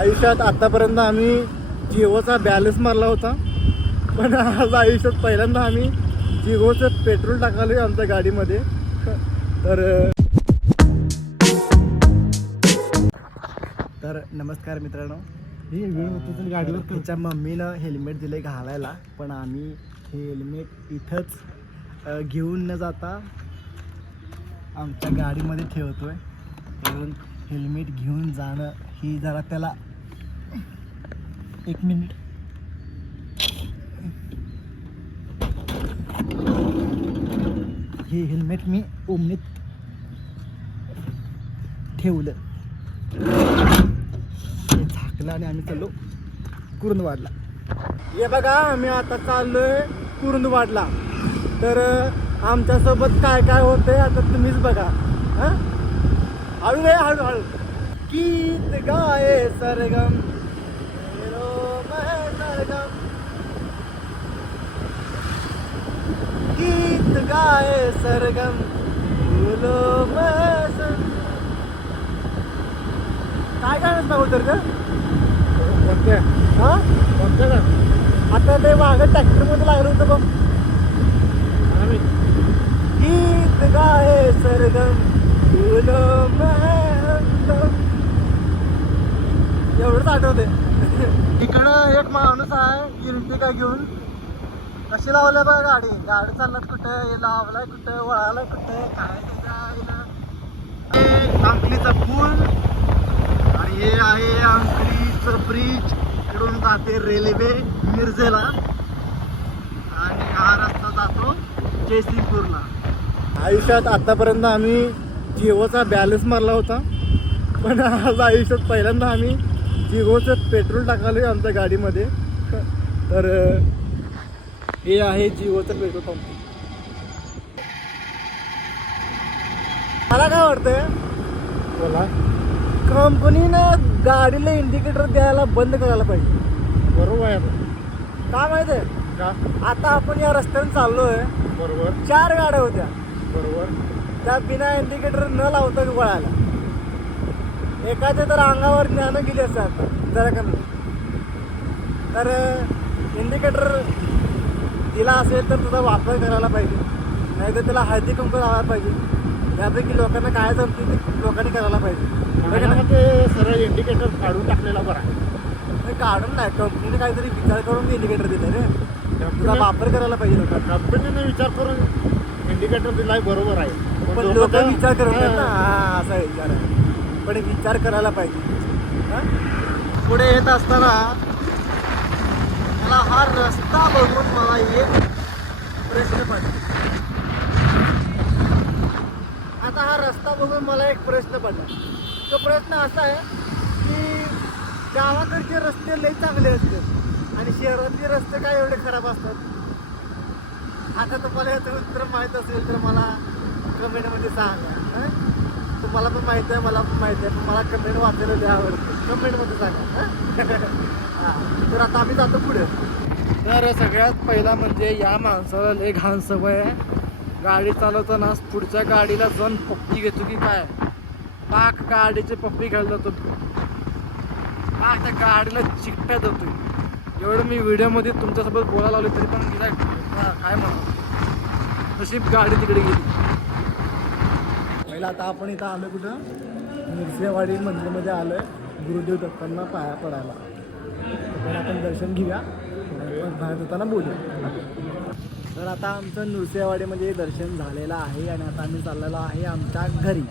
आयुष्यात आतापर्यंत आम्ही जिओचा बॅलन्स मारला होता. पण आज आयुष्यात पहिल्यांदा आम्ही जिओचं पेट्रोल टाकालो आमच्या गाडीमध्ये. तर तर नमस्कार मित्रांनो. ही गाडीवर. तिच्या मम्मीनं हेल्मेट दिले घालायला पण आम्ही हे हेल्मेट इथंच घेऊन न जाता आमच्या गाडीमध्ये ठेवतोय. कारण हेल्मेट घेऊन जाणं ही जरा त्याला एक मिनिट. हे हेल्मेट मी ओमनीत ठेवलं. हे झाकलं आणि आम्ही चाललो कुरुंदवाडला. हे बघा आम्ही आता चाललोय कुरुंदवाडला. तर आमच्यासोबत काय काय होतंय आता तुम्हीच बघा. हळू आहे हळू हळू. गीत गाय सरगम. सरगम गीत गाये सरगम बोलो काय गाणं का कोणत्या हा? कोणत्या का आता ते मागं ट्रॅक्टरमध्ये लागलं होतं बघ. गीत गाये सरगम बोलो. एवढंच आठवते इकडं एक माणूस आहे इर्टिका घेऊन. कशी लावल्या बघा गाडी? गाडी चालत कुठं? लावलाय कुठं? वळालाय कुठं? काय त्याच्या आईला. पूल. आणि हे आहे अंकलीचं ब्रिज इकडून जाते रेल्वे मिरजेला. आणि हा रस्ता जातो जयसिंगपूरला. आयुष्यात आतापर्यंत आम्ही जिओचा बॅलन्स मारला होता. पण आज आयुष्यात पहिल्यांदा आम्ही जिओचं पेट्रोल टाकालोय आमच्या गाडीमध्ये. तर हे आहे जिओचं पेट्रोल पंप. मला काय वाटतंय? बोला. कंपनीनं गाडीला इंडिकेटर द्यायला बंद करायला पाहिजे. बरोबर आहे. का माहिती आहे? का? आता आपण या रस्त्याने चाललोय. बरोबर. चार गाड्या होत्या. बरोबर. त्या बिना इंडिकेटर न लावता वळायला एखाद्या तर अंगावर ज्ञान गेली असते आता जरा कमी. तर इंडिकेटर दिला असेल तर तुझा वापर करायला पाहिजे. नाही तर त्याला हळदी कुंकू लावायला पाहिजे. त्यापैकी लोकांना काय जमते ते लोकांनी करायला पाहिजे. माझ्या मते सरळ इंडिकेटर काढून टाकलेला बरा. ते काढून नाही. कंपनीने काहीतरी विचार करून इंडिकेटर दिलं रे. तुझा वापर करायला पाहिजे लोकांना. कंपनीने विचार करून इंडिकेटर दिलाय बरोबर आहे. पण लोकं विचार करत ना हा. हा असा विचार आहे. पण विचार करायला पाहिजे. पुढे येत असताना मला हा रस्ता बघून मला एक प्रश्न पडला. आता हा रस्ता बघून मला एक प्रश्न पडला. तो प्रश्न असा आहे की गावाकडचे रस्ते लई चांगले असतात आणि शहरातले रस्ते काय एवढे खराब असतात? आता तुम्हाला याचं उत्तर माहीत असेल तर मला कमेंटमध्ये सांगा. तुम्हाला पण माहिती आहे मला पण माहिती आहे. पण मला कमेंट वाचायला द्या आवडते. कमेंटमध्ये सांगा हां? तर आता आम्ही जातो पुढे. तर सगळ्यात पहिला म्हणजे या माणसाला लय घाण सवय आहे. गाडी चालवताना पुढच्या गाडीला जाऊन पप्पी घेतो की काय? पाक गाडीचे पप्पी घ्यायला जातो. पाक त्या गाडीला चिकट्या जातो एवढं मी व्हिडिओमध्ये तुमच्यासोबत बोलायला लावले तरी पण काय म्हणा? तशी गाडी तिकडे गेली. पहिला आता आपण इथं आलो कुठं? मिरसेवाडी मंदिरमध्ये आलो आहे गुरुदेव दत्तांना पाया पडायला. तर आपण दर्शन घेऊया. पण बाहेर जाताना बोलूया. तर आता आमचं नृसिंहवाडीमध्ये दर्शन झालेलं आहे आणि आता आम्ही चाललेलो आहे आमच्या घरी.